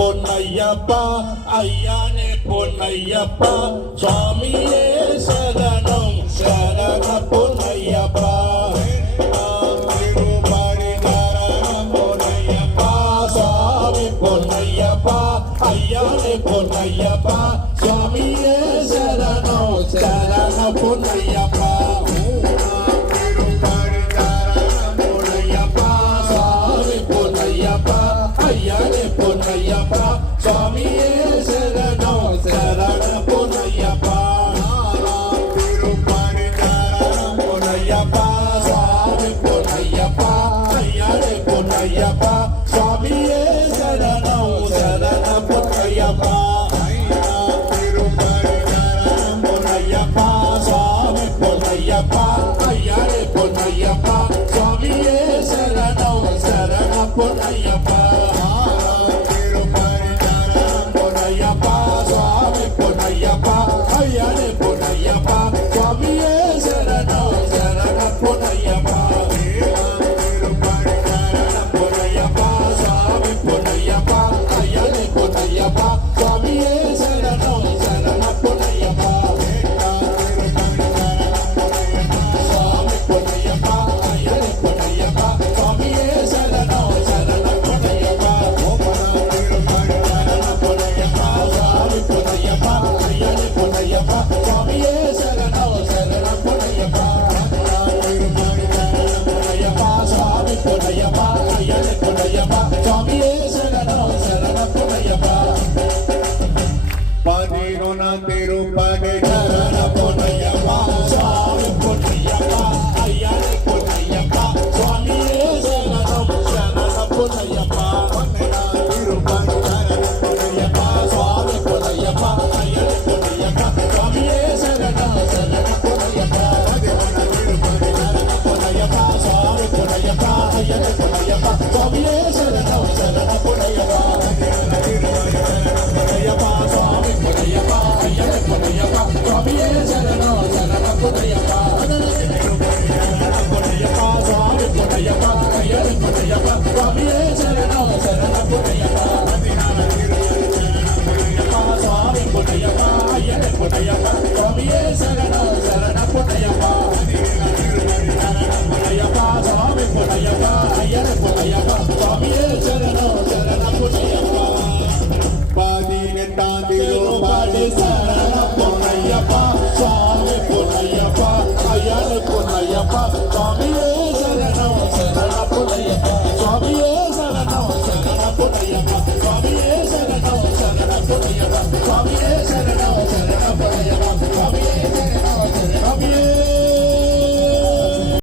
பொன்னையப்பா ஐயானே பொன்னையப்பா சுவாமியே சரணம் சரண பொன்னையப்பா ஐயானே பொன்னையப்பா சுவாமியே சரணம் சரண பொன்னையப்பா ஐயானே பொன்னையப்பா சுவாமியே சரணம் சரண பொன்னையப்பா பொன்னையப்பா சுவாமி பொன்னையப்பா ஐயானே பொன்னையப்பா சுவாமியே சரணம் சரண பொன்னையப்பா பொன்னையப்பா சுவாமி பொன்னையப்பா ஐயானே பொன்னையப்பா சுவாமியே சரணம் சரண பொன்னையப்பா பொன்னையப்பா ஐயானே பொன்னையப்பா சுவாமியே சரணம் சரண பொன்னையப்பா பொன்னையப்பா சுவாமி பொன்னையப்பா ஐயானே பொன்னையப்பா சுவாமியே சரணம் சரண பொன்னையப்பா சுவாமி பொன்னையப்பா ஐயானே பொன்னையப்பா சுவாமியே சரணம் சரண பொன்னையப்பா சுவாமியே சரணம் சரண பொன்னையப்பா சுவாமி பொன்னையப்பா ஐயானே பொன்னையப்பா சுவாமியே சரணம் சரண பொன்னையப்பா பதினொன்ன திருப்பதி சரண பொன்னையப்பா சுவாமி பொன்னையப்பா ஐயானே பொன்னையப்பா சுவாமியே சரணம் சரண பொன்னையப்பா திருப்பதி சரண பொன்னையப்பா சுவாமி பொன்னையப்பா ஐயானே பொன்னையப்பா சுவாமியே சரணம் சரண பொன்னையப்பா பொன்னையப்பா சுவாமி பொன்னையப்பா ஐயானே பொன்னையப்பா சுவாமியே சரணம் சரண பொன்னையப்பா பொன்னையப்பா சுவாமி பொன்னையப்பா ஐயானே பொன்னையப்பா சுவாமியே சரணம் சரண பொன்னையப்பா பொன்னையப்பா சுவாமி பொன்னையப்பா ஐயானே பொன்னையப்பா சுவாமியே சரணம் சரண பொன்னையப்பா சுவாமி பொன்னையப்பா ஐயானே பொன்னையப்பா சுவாமியே சரணம் சரண பொன்னையப்பா பொன்னையப்பா சுவாமி பொன்னையப்பா ஐயானே பொன்னையப்பா சுவாமியே சரணம் சரண பொன்னையப்பா பதினெட்டாம் திருப்பாடு சரண பொன்னையப்பா சுவாமி பொன்னையப்பா ஐயானே பொன்னையப்பா சுவாமியே